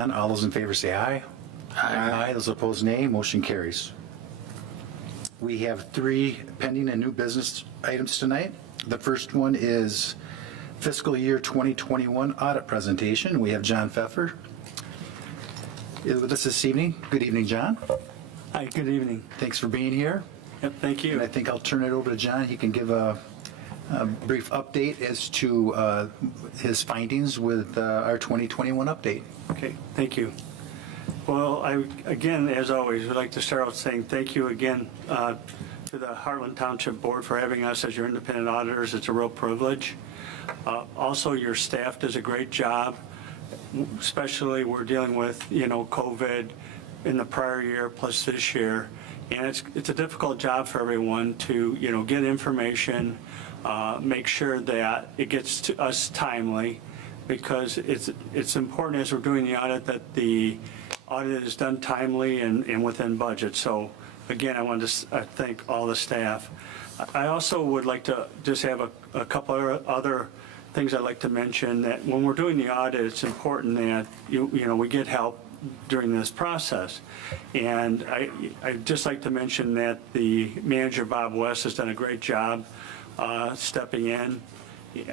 None. All those in favor say aye. Aye. Those opposed, nay. Motion carries. We have 3 pending and new business items tonight. The first one is fiscal year 2021 audit presentation. We have John Pfeffer with us this evening. Good evening, John. Hi, good evening. Thanks for being here. Yep, thank you. And I think I'll turn it over to John. He can give a brief update as to his findings with our 2021 update. Okay, thank you. Well, again, as always, would like to start out saying thank you again to the Heartland Township Board for having us as your independent auditors. It's a real privilege. Also, your staff does a great job, especially we're dealing with, COVID in the prior year plus this year. And it's a difficult job for everyone to, get information, make sure that it gets to us timely, because it's important as we're doing the audit that the audit is done timely and within budget. So again, I want to thank all the staff. I also would like to just have a couple of other things I'd like to mention, that when we're doing the audit, it's important that we get help during this process. And I'd just like to mention that the manager, Bob West, has done a great job stepping in.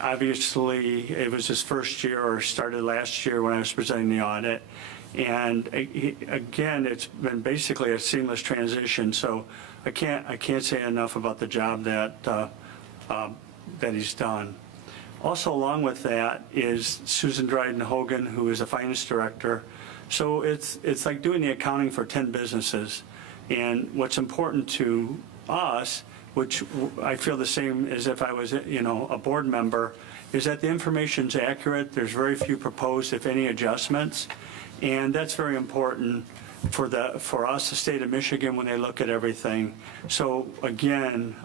Obviously, it was his first year, or started last year when I was presenting the audit. And again, it's been basically a seamless transition. So I can't say enough about the job that he's done. Also, along with that is Susan Dryden Hogan, who is a finance director. So it's like doing the accounting for 10 businesses. And what's important to us, which I feel the same as if I was, a board member, is that the information's accurate. There's very few proposed, if any, adjustments. And that's very important for us, the state of Michigan, when they look at everything. So again,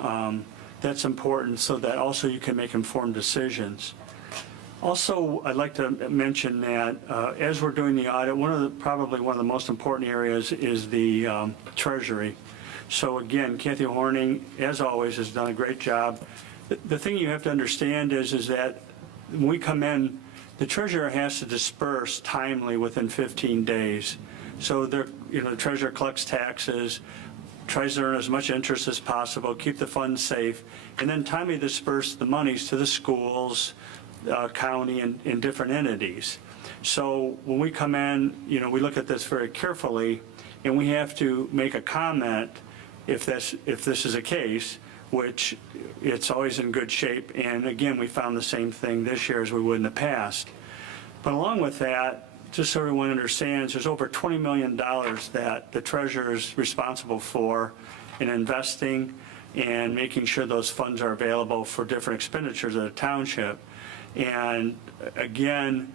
that's important so that also you can make informed decisions. Also, I'd like to mention that as we're doing the audit, probably one of the most important areas is the Treasury. So again, Kathy Horning, as always, has done a great job. The thing you have to understand is that when we come in, the treasurer has to disperse timely within 15 days. So the treasurer collects taxes, tries to earn as much interest as possible, keep the funds safe, and then timely disperse the monies to the schools, county, and different entities. So when we come in, we look at this very carefully, and we have to make a comment if this is a case, which it's always in good shape. And again, we found the same thing this year as we would in the past. But along with that, just so everyone understands, there's over $20 million that the treasurer is responsible for in investing and making sure those funds are available for different expenditures of the township. And again,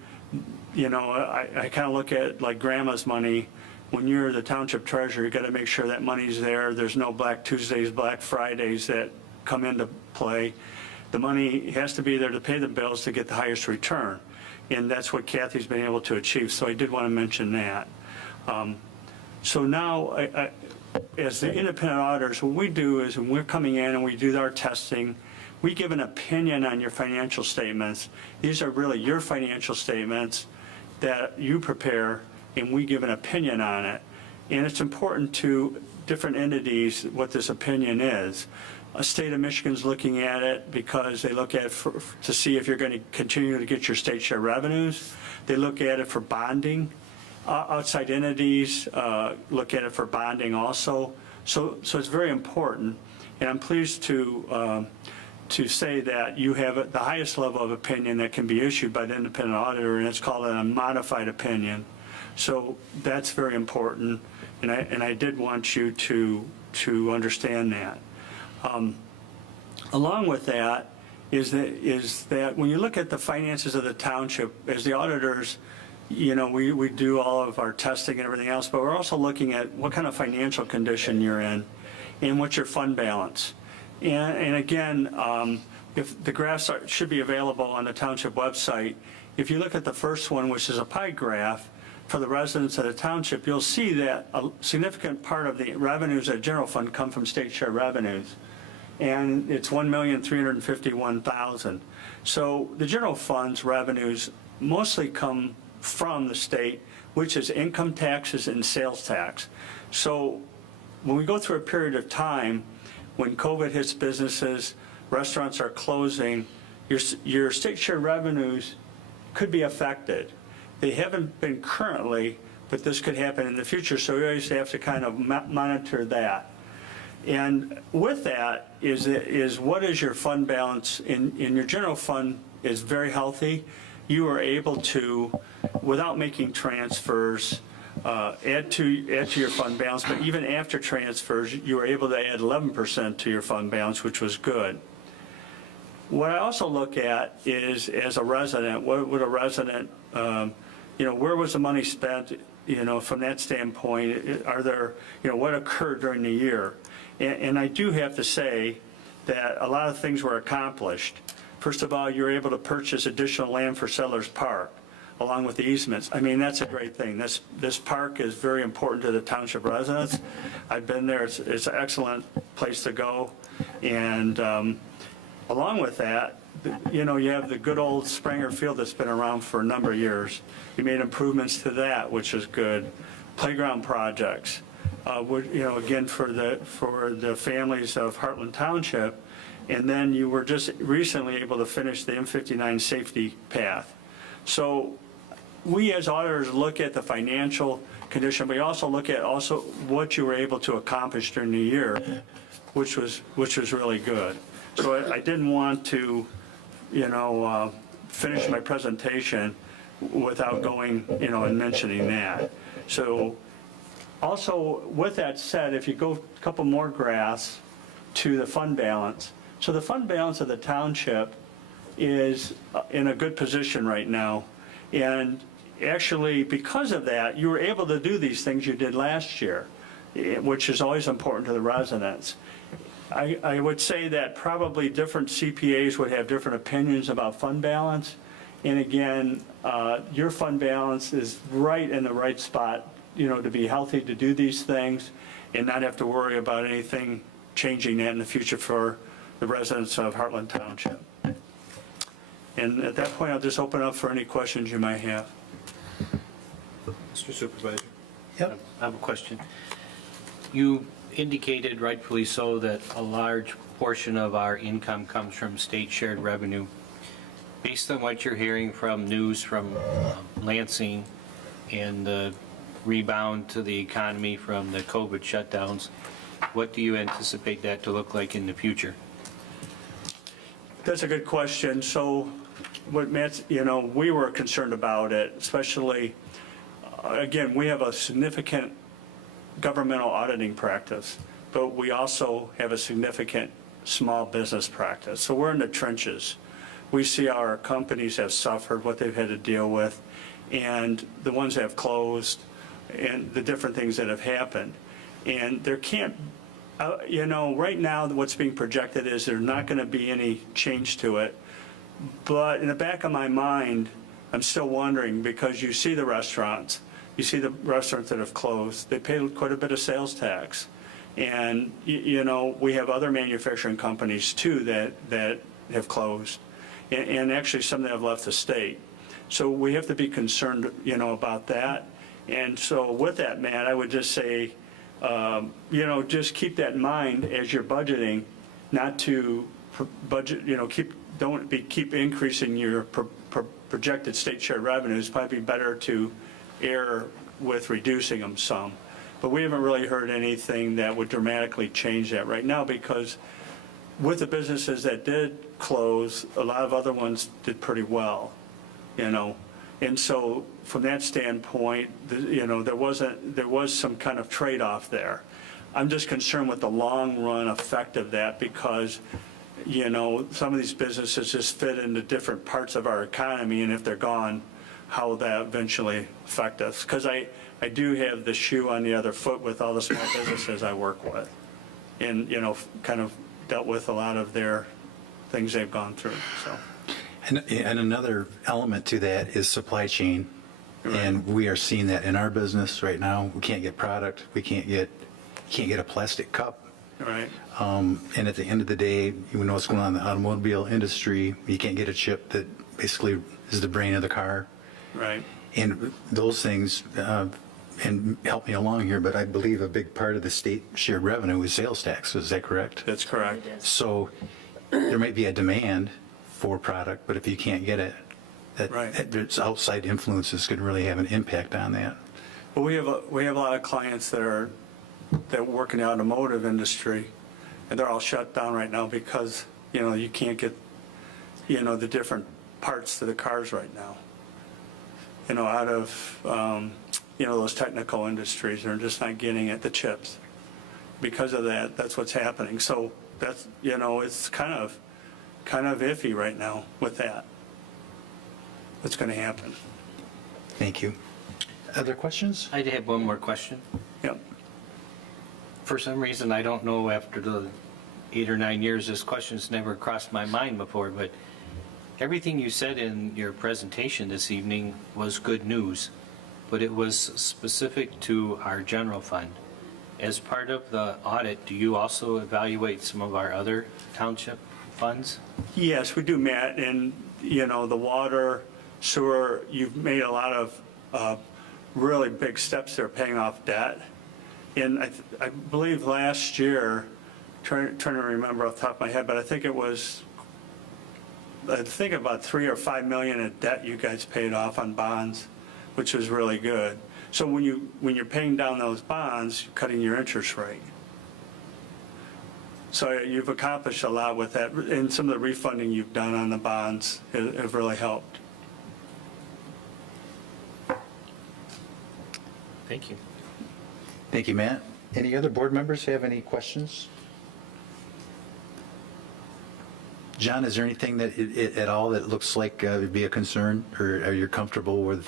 I kind of look at like grandma's money. When you're the township treasurer, you got to make sure that money's there. There's no Black Tuesdays, Black Fridays that come into play. The money has to be there to pay the bills to get the highest return. And that's what Kathy's been able to achieve. So I did want to mention that. So now, as the independent auditors, what we do is when we're coming in and we do our testing, we give an opinion on your financial statements. These are really your financial statements that you prepare, and we give an opinion on it. And it's important to different entities what this opinion is. A state of Michigan's looking at it because they look at it to see if you're going to continue to get your state share revenues. They look at it for bonding. Outside entities look at it for bonding also. So it's very important. And I'm pleased to say that you have the highest level of opinion that can be issued by the independent auditor, and it's called a modified opinion. So that's very important, and I did want you to understand that. Along with that is that when you look at the finances of the township, as the auditors, we do all of our testing and everything else, but we're also looking at what kind of financial condition you're in and what's your fund balance. And again, if the graphs should be available on the township website. If you look at the first one, which is a pie graph, for the residents of the township, you'll see that a significant part of the revenues of the general fund come from state share revenues. And it's $1,351,000. So the general fund's revenues mostly come from the state, which is income taxes and sales tax. So when we go through a period of time, when COVID hits businesses, restaurants are closing, your state share revenues could be affected. They haven't been currently, but this could happen in the future, so we always have to kind of monitor that. And with that is what is your fund balance? In your general fund is very healthy. You are able to, without making transfers, add to your fund balance, but even after transfers, you were able to add 11% to your fund balance, which was good. What I also look at is, as a resident, what would a resident, where was the money spent, from that standpoint, are there, what occurred during the year? And I do have to say that a lot of things were accomplished. First of all, you were able to purchase additional land for Settlers Park, along with the easements. I mean, that's a great thing. This park is very important to the township residents. I've been there. It's an excellent place to go. And along with that, you have the good old Springer Field that's been around for a number of years. You made improvements to that, which is good. Playground projects, again, for the families of Heartland Township. And then you were just recently able to finish the M59 safety path. So we as auditors look at the financial condition, but we also look at what you were able to accomplish during the year, which was really good. So I didn't want to, finish my presentation without going, and mentioning that. So also, with that said, if you go a couple more graphs to the fund balance, so the fund balance of the township is in a good position right now. And actually, because of that, you were able to do these things you did last year, which is always important to the residents. I would say that probably different CPAs would have different opinions about fund balance. And again, your fund balance is right in the right spot, to be healthy, to do these things and not have to worry about anything changing that in the future for the residents of Heartland Township. And at that point, I'll just open up for any questions you might have. Mr. Supervisor? Yep. I have a question. You indicated, rightfully so, that a large portion of our income comes from state shared revenue. Based on what you're hearing from news from Lansing and the rebound to the economy from the COVID shutdowns, what do you anticipate that to look like in the future? That's a good question. So what Matt, we were concerned about it, especially, again, we have a significant governmental auditing practice, but we also have a significant small business practice. So we're in the trenches. We see our companies have suffered, what they've had to deal with, and the ones that have closed, and the different things that have happened. And there can't, right now what's being projected is there's not going to be any change to it. But in the back of my mind, I'm still wondering, because you see the restaurants that have closed, they pay quite a bit of sales tax. And, we have other manufacturing companies too that have closed, and actually some that have left the state. So we have to be concerned, about that. And so with that, Matt, I would just say, just keep that in mind as you're budgeting, not to budget, keep increasing your projected state share revenues. Probably better to err with reducing them some. But we haven't really heard anything that would dramatically change that right now, because with the businesses that did close, a lot of other ones did pretty well, And so from that standpoint, there was some kind of trade-off there. I'm just concerned with the long-run effect of that, because, some of these businesses just fit into different parts of our economy, and if they're gone, how will that eventually affect us? Because I do have the shoe on the other foot with all the small businesses I work with, and, kind of dealt with a lot of their things they've gone through, so. And another element to that is supply chain. Right. And we are seeing that in our business right now. We can't get product. We can't get a plastic cup. Right. And at the end of the day, you know what's going on in the automobile industry. You can't get a chip that basically is the brain of the car. Right. And those things, and help me along here, but I believe a big part of the state shared revenue is sales tax. Is that correct? That's correct. So there might be a demand for product, but if you can't get it, Right. there's outside influences could really have an impact on that. But we have a lot of clients that work in the automotive industry, and they're all shut down right now because, you can't get, the different parts to the cars right now. Out of, those technical industries, they're just not getting at the chips. Because of that, that's what's happening. So that's, it's kind of iffy right now with that. What's going to happen? Thank you. Other questions? I have one more question. Yep. For some reason, I don't know, after the 8 or 9 years, this question's never crossed my mind before, but everything you said in your presentation this evening was good news, but it was specific to our general fund. As part of the audit, do you also evaluate some of our other township funds? Yes, we do, Matt. And, the water, sewer, you've made a lot of really big steps there paying off debt. And I believe last year, trying to remember off the top of my head, but I think about 3 or 5 million in debt you guys paid off on bonds, which was really good. So when you're paying down those bonds, you're cutting your interest rate. So you've accomplished a lot with that, and some of the refunding you've done on the bonds have really helped. Thank you. Thank you, Matt. Any other board members have any questions? John, is there anything that at all that looks like would be a concern, or are you comfortable with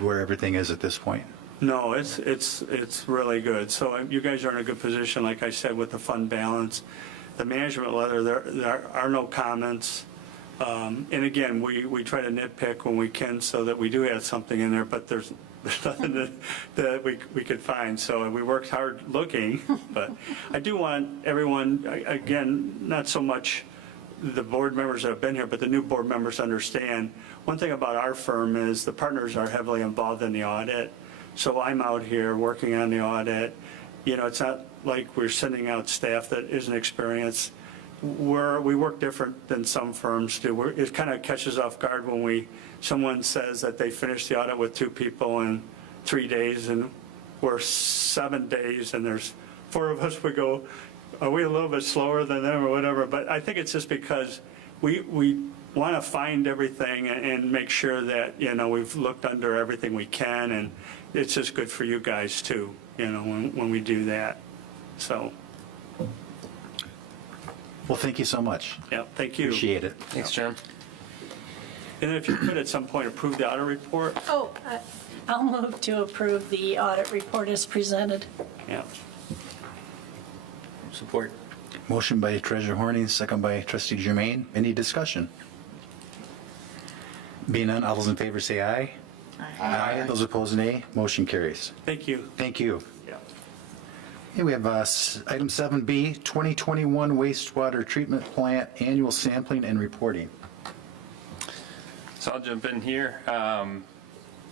where everything is at this point? No, it's really good. So you guys are in a good position, like I said, with the fund balance. The management letter, there are no comments. And again, we try to nitpick when we can so that we do have something in there, but there's nothing that we could find. So we worked hard looking, but I do want everyone, again, not so much the board members that have been here, but the new board members understand. One thing about our firm is the partners are heavily involved in the audit. So I'm out here working on the audit. It's not like we're sending out staff that isn't experienced. We work different than some firms do. It kind of catches off guard when someone says that they finished the audit with 2 people in 3 days, and we're 7 days, and there's 4 of us. We go, are we a little bit slower than them or whatever? But I think it's just because we want to find everything and make sure that, we've looked under everything we can, and it's just good for you guys too, when we do that. So. Well, thank you so much. Yeah, thank you. Appreciate it. Thanks, John. And if you could at some point approve the audit report. I'll move to approve the audit report as presented. Yeah. Support. Motion by Treasurer Horning, second by Trustee Germain. Any discussion? Being none, all those in favor say aye. Aye. Those opposed, nay. Motion carries. Thank you. Thank you. Yeah. Okay, we have item 7B, 2021 wastewater treatment plant annual sampling and reporting. So I'll jump in here.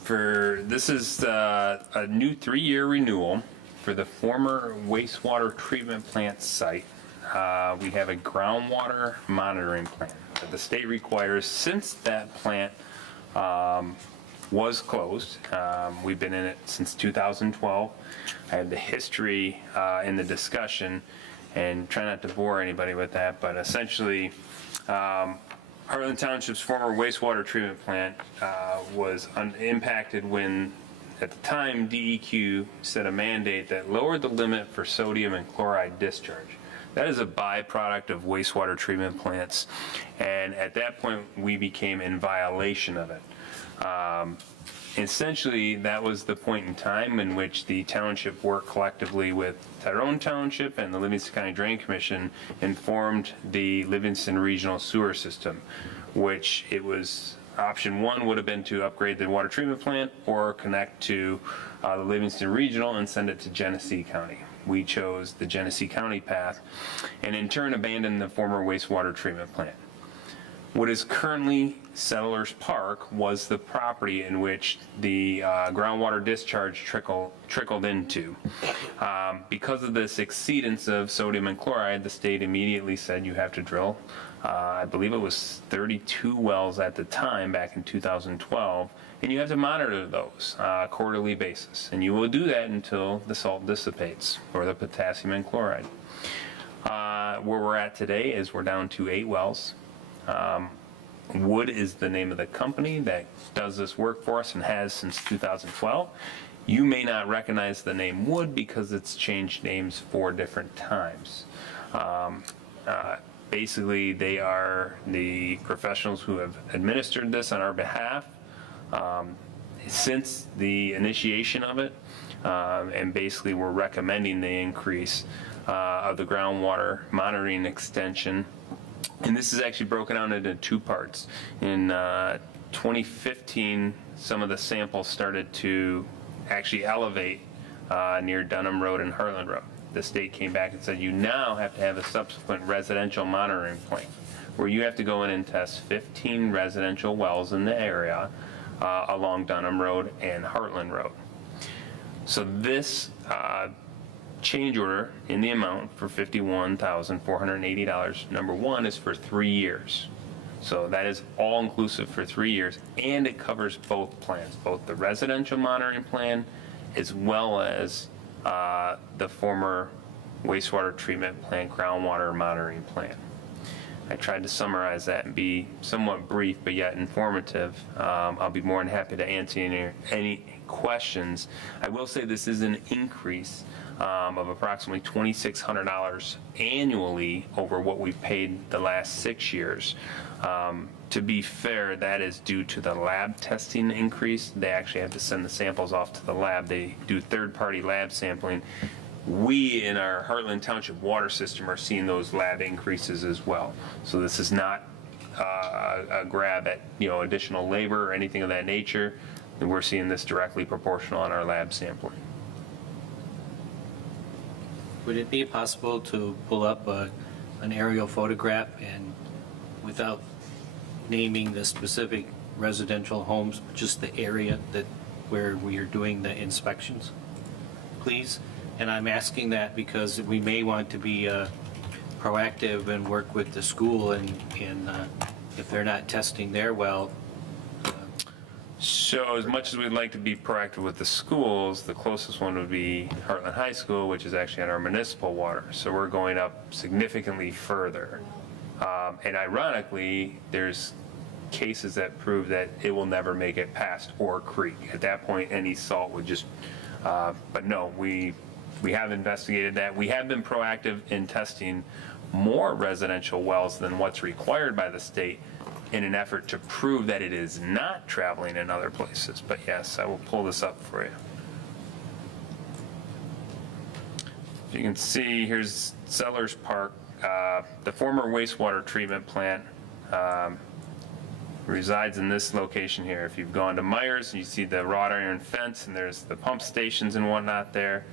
This is a new 3-year renewal for the former wastewater treatment plant site. We have a groundwater monitoring plan that the state requires since that plant was closed. We've been in it since 2012. I had the history in the discussion, and try not to bore anybody with that, but essentially Heartland Township's former wastewater treatment plant was impacted when, at the time, DEQ set a mandate that lowered the limit for sodium and chloride discharge. That is a byproduct of wastewater treatment plants, and at that point, we became in violation of it. Essentially, that was the point in time in which the township worked collectively with their own township and the Livingston County Drain Commission and formed the Livingston Regional Sewer System, which it was option 1 would have been to upgrade the water treatment plant or connect to the Livingston Regional and send it to Genesee County. We chose the Genesee County path and in turn abandoned the former wastewater treatment plant. What is currently Settlers Park was the property in which the groundwater discharge trickled into. Because of this exceedance of sodium and chloride, the state immediately said you have to drill. I believe it was 32 wells at the time back in 2012, and you have to monitor those quarterly basis. And you will do that until the salt dissipates, or the potassium and chloride. Where we're at today is we're down to 8 wells. Wood is the name of the company that does this work for us and has since 2012. You may not recognize the name Wood because it's changed names 4 different times. Basically, they are the professionals who have administered this on our behalf since the initiation of it, and basically we're recommending the increase of the groundwater monitoring extension. And this is actually broken out into 2 parts. In 2015, some of the samples started to actually elevate near Dunham Road and Heartland Road. The state came back and said, you now have to have a subsequent residential monitoring plan, where you have to go in and test 15 residential wells in the area along Dunham Road and Heartland Road. So this change order in the amount for $51,480, number one, is for 3 years. So that is all inclusive for 3 years, and it covers both plans, both the residential monitoring plan as well as the former wastewater treatment plant groundwater monitoring plan. I tried to summarize that and be somewhat brief but yet informative. I'll be more than happy to answer any questions. I will say this is an increase of approximately $2,600 annually over what we've paid the last 6 years. To be fair, that is due to the lab testing increase. They actually have to send the samples off to the lab. They do third-party lab sampling. We, in our Heartland Township water system, are seeing those lab increases as well. So this is not a grab at additional labor or anything of that nature. And we're seeing this directly proportional on our lab sampling. Would it be possible to pull up an aerial photograph and, without naming the specific residential homes, just the area where we are doing the inspections, please? And I'm asking that because we may want to be proactive and work with the school, and if they're not testing their well. So as much as we'd like to be proactive with the schools, the closest one would be Heartland High School, which is actually on our municipal water. So we're going up significantly further. And ironically, there's cases that prove that it will never make it past Ore Creek. At that point, any salt would just, but no, we have investigated that. We have been proactive in testing more residential wells than what's required by the state in an effort to prove that it is not traveling in other places. But yes, I will pull this up for you. You can see here's Settlers Park. The former wastewater treatment plant resides in this location here. If you've gone to Myers, you see the wrought iron fence, and there's the pump stations and whatnot there.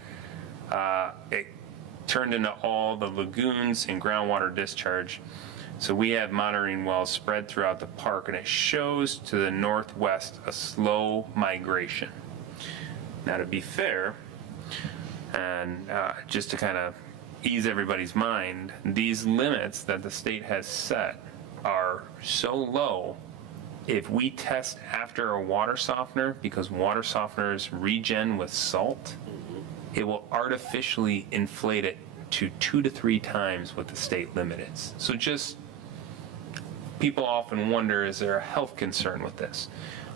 It turned into all the lagoons and groundwater discharge. So we have monitoring wells spread throughout the park, and it shows to the northwest a slow migration. Now, to be fair, and just to kind of ease everybody's mind, these limits that the state has set are so low. If we test after a water softener, because water softeners regen with salt, it will artificially inflate it to 2 to 3 times what the state limit is. So just, people often wonder, is there a health concern with this?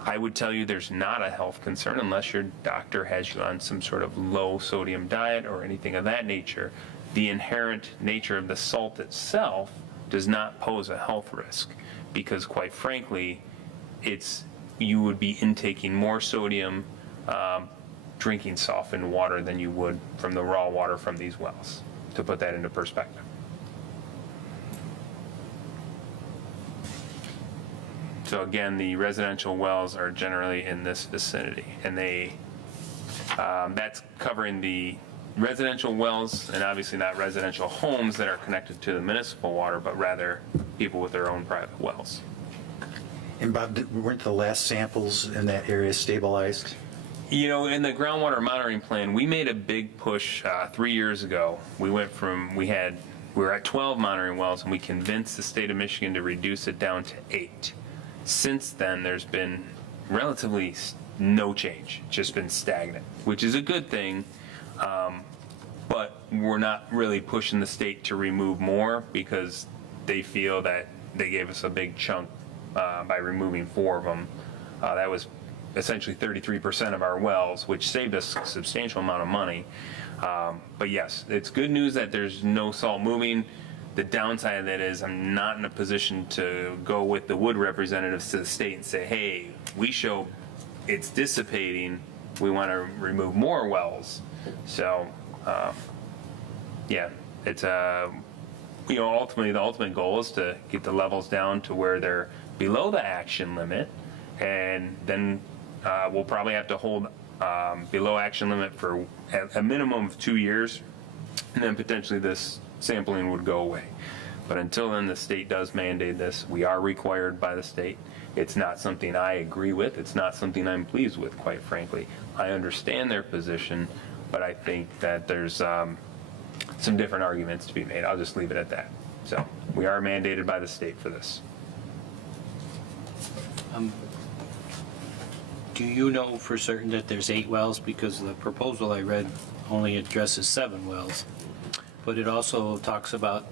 I would tell you there's not a health concern unless your doctor has you on some sort of low sodium diet or anything of that nature. The inherent nature of the salt itself does not pose a health risk, because quite frankly, you would be intaking more sodium drinking softened water than you would from the raw water from these wells, to put that into perspective. So again, the residential wells are generally in this vicinity, and that's covering the residential wells, and obviously not residential homes that are connected to the municipal water, but rather people with their own private wells. And Bob, weren't the last samples in that area stabilized? You know, in the groundwater monitoring plan, we made a big push 3 years ago. We went from, we were at 12 monitoring wells, and we convinced the state of Michigan to reduce it down to 8. Since then, there's been relatively no change, just been stagnant, which is a good thing. But we're not really pushing the state to remove more because they feel that they gave us a big chunk by removing 4 of them. That was essentially 33% of our wells, which saved us a substantial amount of money. But yes, it's good news that there's no salt moving. The downside of that is I'm not in a position to go with the wood representatives to the state and say, hey, we show it's dissipating, we want to remove more wells. So, yeah, it's ultimately the ultimate goal is to get the levels down to where they're below the action limit, and then we'll probably have to hold below action limit for a minimum of 2 years, and then potentially this sampling would go away. But until then, the state does mandate this. We are required by the state. It's not something I agree with. It's not something I'm pleased with, quite frankly. I understand their position, but I think that there's some different arguments to be made. I'll just leave it at that. So we are mandated by the state for this. Do you know for certain that there's 8 wells? Because the proposal I read only addresses 7 wells, but it also talks about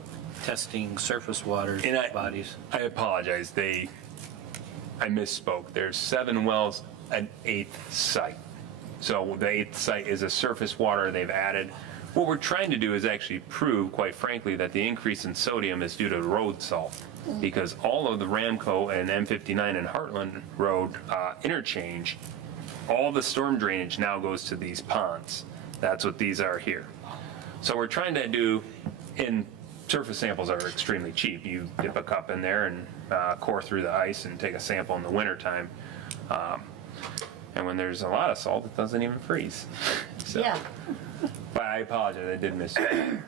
testing surface water bodies. I apologize. I misspoke. There's 7 wells at 8th site. So the 8th site is a surface water they've added. What we're trying to do is actually prove, quite frankly, that the increase in sodium is due to road salt, because all of the Ramco and M59 and Heartland Road interchange, all the storm drainage now goes to these ponds. That's what these are here. So we're trying to do, and surface samples are extremely cheap. You dip a cup in there and core through the ice and take a sample in the wintertime. And when there's a lot of salt, it doesn't even freeze. So, Yeah. but I apologize, I did miss it.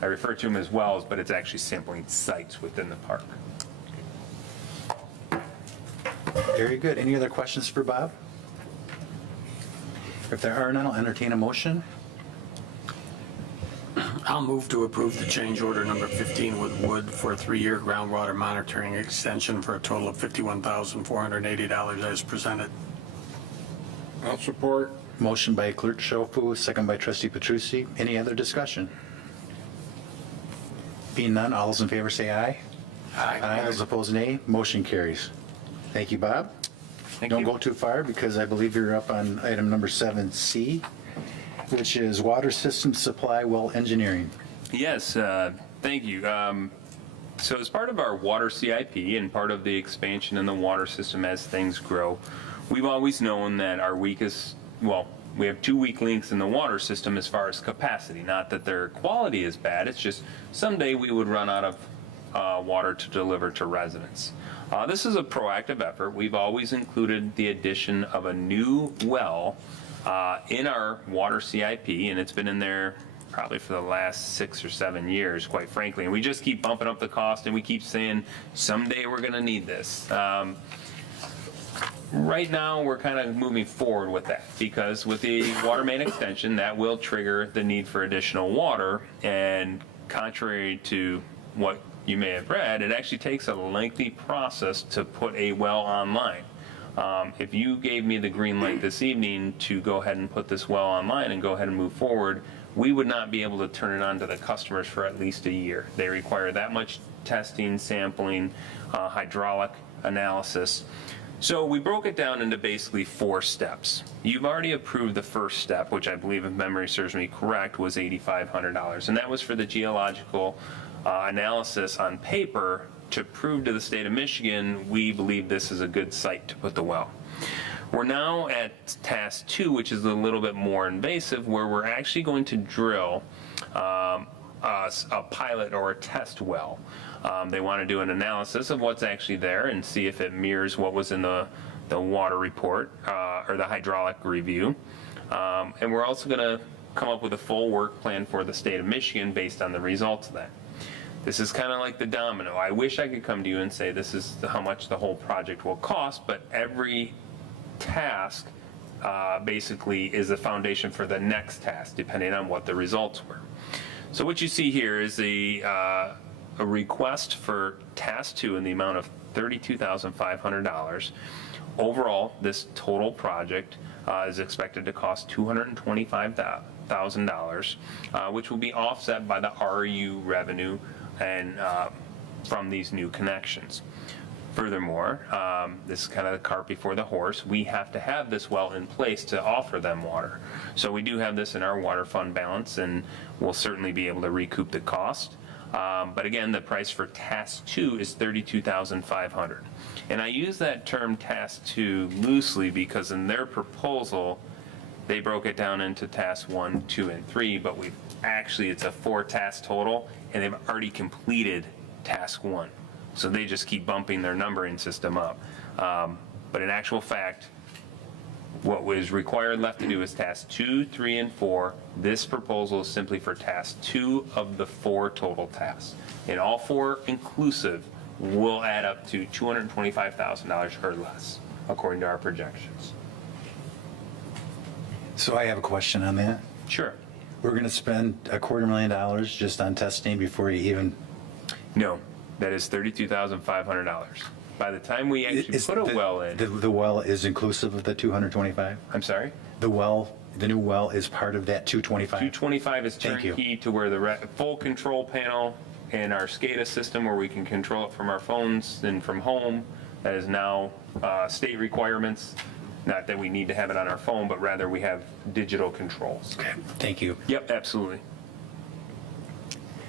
I refer to them as wells, but it's actually sampling sites within the park. Very good. Any other questions for Bob? If there are none, I'll entertain a motion. I'll move to approve the change order number 15 with Wood for a 3-year groundwater monitoring extension for a total of $51,480 as presented. I'll support. Motion by Clerk Schofu, second by Trustee Petrucci. Any other discussion? Being none, all those in favor say aye. Aye. Those opposed, nay. Motion carries. Thank you, Bob. Don't go too far, because I believe you're up on item number 7C, which is water system supply well engineering. Yes, thank you. So as part of our water CIP and part of the expansion in the water system as things grow, we've always known that our weakest, we have 2 weak links in the water system as far as capacity. Not that their quality is bad, it's just someday we would run out of water to deliver to residents. This is a proactive effort. We've always included the addition of a new well in our water CIP, and it's been in there probably for the last 6 or 7 years, quite frankly. And we just keep bumping up the cost, and we keep saying, someday we're gonna need this. Right now, we're kind of moving forward with that, because with the water main extension, that will trigger the need for additional water, and contrary to what you may have read, it actually takes a lengthy process to put a well online. If you gave me the green light this evening to go ahead and put this well online and go ahead and move forward, we would not be able to turn it on to the customers for at least a year. They require that much testing, sampling, hydraulic analysis. So we broke it down into basically 4 steps. You've already approved the first step, which I believe, if memory serves me correct, was $8,500. And that was for the geological analysis on paper to prove to the state of Michigan, we believe this is a good site to put the well. We're now at task 2, which is a little bit more invasive, where we're actually going to drill a pilot or a test well. They want to do an analysis of what's actually there and see if it mirrors what was in the water report or the hydraulic review. And we're also going to come up with a full work plan for the state of Michigan based on the results of that. This is kind of like the domino. I wish I could come to you and say this is how much the whole project will cost, but every task basically is the foundation for the next task, depending on what the results were. So what you see here is a request for task 2 in the amount of $32,500. Overall, this total project is expected to cost $225,000, which will be offset by the RU revenue and from these new connections. Furthermore, this is kind of the cart before the horse. We have to have this well in place to offer them water. So we do have this in our water fund balance, and we'll certainly be able to recoup the cost. But again, the price for task 2 is $32,500. And I use that term task 2 loosely because in their proposal, they broke it down into task 1, 2, and 3, but it's a 4 task total, and they've already completed task 1. So they just keep bumping their numbering system up. But in actual fact, what was required left to do is task 2, 3, and 4. This proposal is simply for task 2 of the 4 total tasks. And all 4 inclusive will add up to $225,000 or less, according to our projections. So I have a question on that. Sure. We're going to spend $250,000 just on testing before you even... No, that is $32,500. By the time we actually put a well in... The well is inclusive of the 225? I'm sorry? The new well is part of that 225? 225 is Thank you. turnkey to where the full control panel and our SCADA system where we can control it from our phones and from home. That is now state requirements. Not that we need to have it on our phone, but rather we have digital controls. Okay, thank you. Yep, absolutely.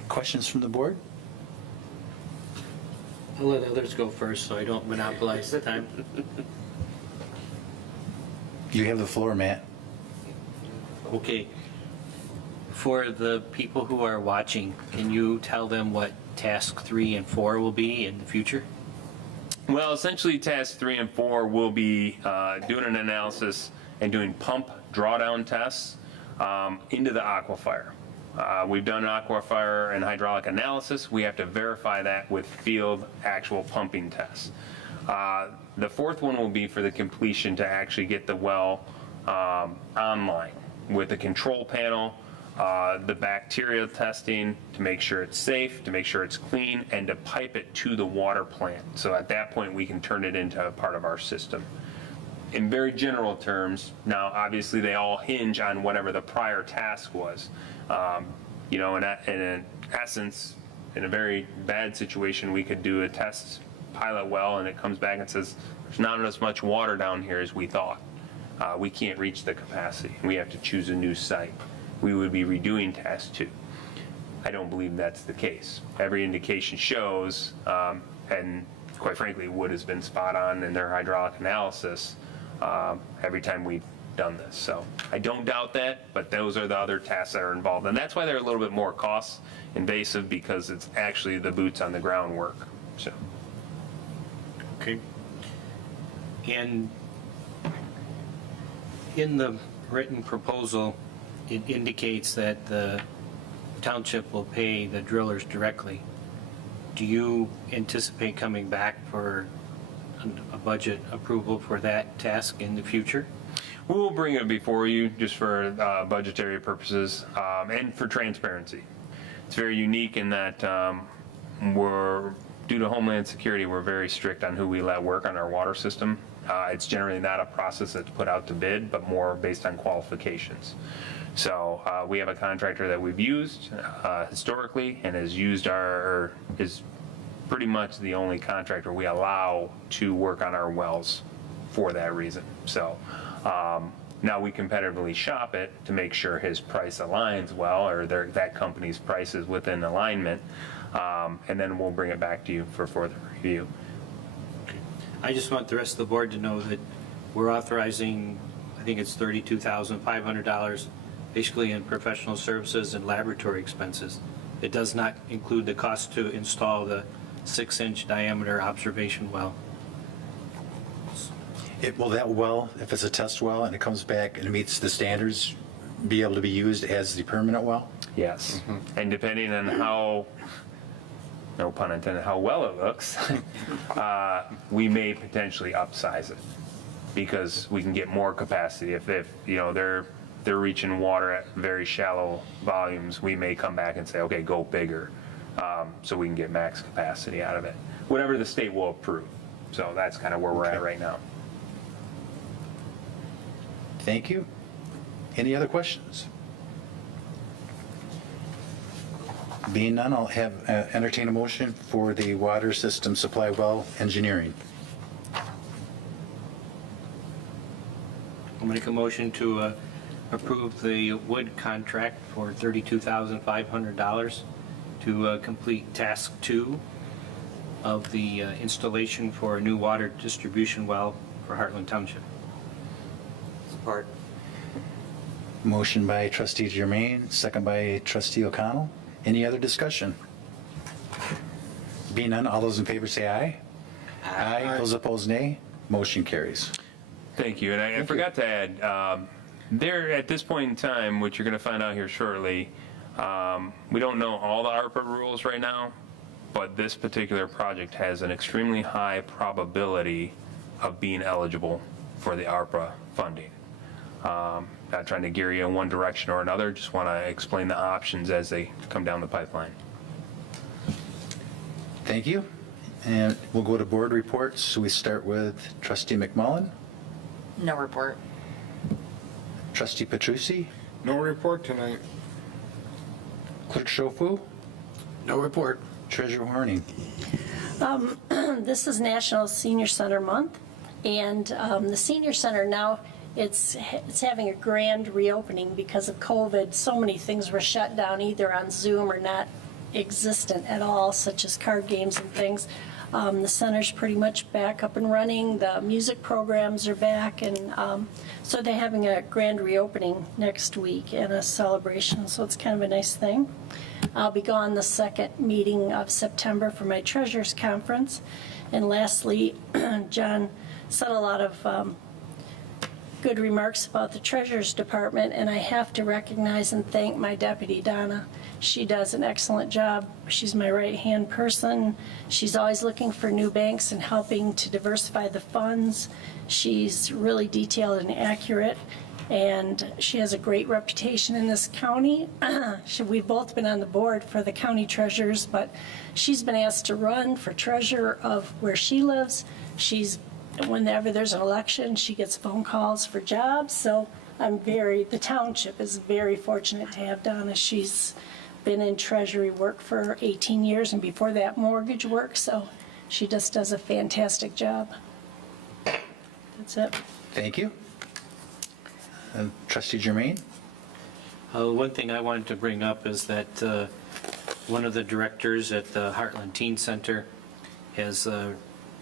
Questions from the board? I'll let others go first so I don't monopolize the time. You have the floor, Matt. Okay. For the people who are watching, can you tell them what task 3 and 4 will be in the future? Well, essentially, tasks 3 and 4 will be doing an analysis and doing pump drawdown tests into the aquifer. We've done aquifer and hydraulic analysis. We have to verify that with field actual pumping tests. The 4th one will be for the completion to actually get the well online with the control panel, the bacteria testing to make sure it's safe, to make sure it's clean, and to pipe it to the water plant. So at that point, we can turn it into a part of our system. In very general terms, now obviously they all hinge on whatever the prior task was. In essence, in a very bad situation, we could do a test pilot well and it comes back and says, there's not as much water down here as we thought. We can't reach the capacity. We have to choose a new site. We would be redoing task 2. I don't believe that's the case. Every indication shows, and quite frankly, Wood has been spot on in their hydraulic analysis every time we've done this. So I don't doubt that, but those are the other tasks that are involved. And that's why they're a little bit more cost invasive, because it's actually the boots on the ground work. So. Okay. And in the written proposal, it indicates that the township will pay the drillers directly. Do you anticipate coming back for a budget approval for that task in the future? We will bring it before you just for budgetary purposes and for transparency. It's very unique in that due to Homeland Security, we're very strict on who we let work on our water system. It's generally not a process that's put out to bid, but more based on qualifications. So we have a contractor that we've used historically and is pretty much the only contractor we allow to work on our wells for that reason. So now we competitively shop it to make sure his price aligns well, or that company's price is within alignment, and then we'll bring it back to you for further review. I just want the rest of the board to know that we're authorizing, I think it's $32,500, basically in professional services and laboratory expenses. It does not include the cost to install the 6-inch diameter observation well. Will that well, if it's a test well and it comes back and it meets the standards, be able to be used as the permanent well? Yes, and depending on how no pun intended, how well it looks, we may potentially upsize it because we can get more capacity. If you know, they're reaching water at very shallow volumes, we may come back and say, okay, go bigger, so we can get max capacity out of it. Whatever the state will approve. So that's kind of where we're at right now. Thank you. Any other questions? Being none, I'll have entertain a motion for the water system supply well engineering. I'll make a motion to approve the Wood contract for $32,500 to complete task 2 of the installation for a new water distribution well for Heartland Township. Support. Motion by trustee Germain, second by trustee O'Connell. Any other discussion? Being none, all those in favor say aye. Aye. Those opposed, nay. Motion carries. Thank you. And I forgot to add, there at this point in time, which you're going to find out here shortly, we don't know all the ARPA rules right now, but this particular project has an extremely high probability of being eligible for the ARPA funding. Not trying to gear you in one direction or another, just want to explain the options as they come down the pipeline. Thank you. And we'll go to board reports. So we start with trustee McMullen, No report. trustee Petrucci, No report tonight. clerk Shofu, No report. treasurer Horning. This is National Senior Center Month, and the Senior Center now, it's having a grand reopening because of COVID. So many things were shut down either on Zoom or not existent at all, such as card games and things. The center's pretty much back up and running. The music programs are back, and so they're having a grand reopening next week and a celebration, so it's kind of a nice thing. I'll be gone the second meeting of September for my treasurers conference. And lastly, John said a lot of good remarks about the treasurer's department, and I have to recognize and thank my deputy, Donna. She does an excellent job. She's my right-hand person. She's always looking for new banks and helping to diversify the funds. She's really detailed and accurate, and she has a great reputation in this county. We've both been on the board for the county treasurers, but she's been asked to run for treasurer of where she lives. Whenever there's an election, she gets phone calls for jobs, so the township is very fortunate to have Donna. She's been in treasury work for 18 years, and before that, mortgage work, so she just does a fantastic job. That's it. Thank you. And trustee Germain? One thing I wanted to bring up is that one of the directors at the Heartland Teen Center has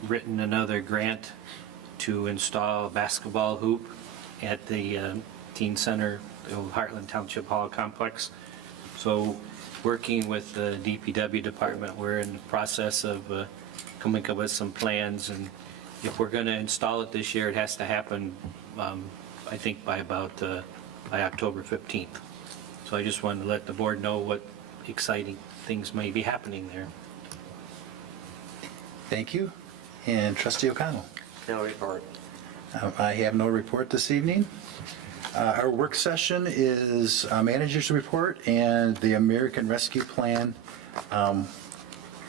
written another grant to install a basketball hoop at the Teen Center, the old Heartland Township Hall complex. So working with the DPW department, we're in the process of coming up with some plans, and if we're going to install it this year, it has to happen, I think, by October 15th. So I just wanted to let the board know what exciting things may be happening there. Thank you. And trustee O'Connell? No report. I have no report this evening. Our work session is manager's report and the American Rescue Plan,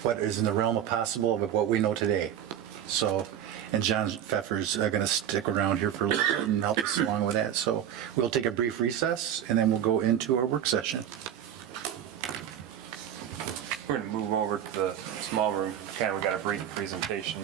what is in the realm of possible of what we know today. So, and John Pfeffer's going to stick around here for a little bit and help us along with that. So we'll take a brief recess and then we'll go into our work session. We're going to move over to the small room. Kind of, we got a brief presentation.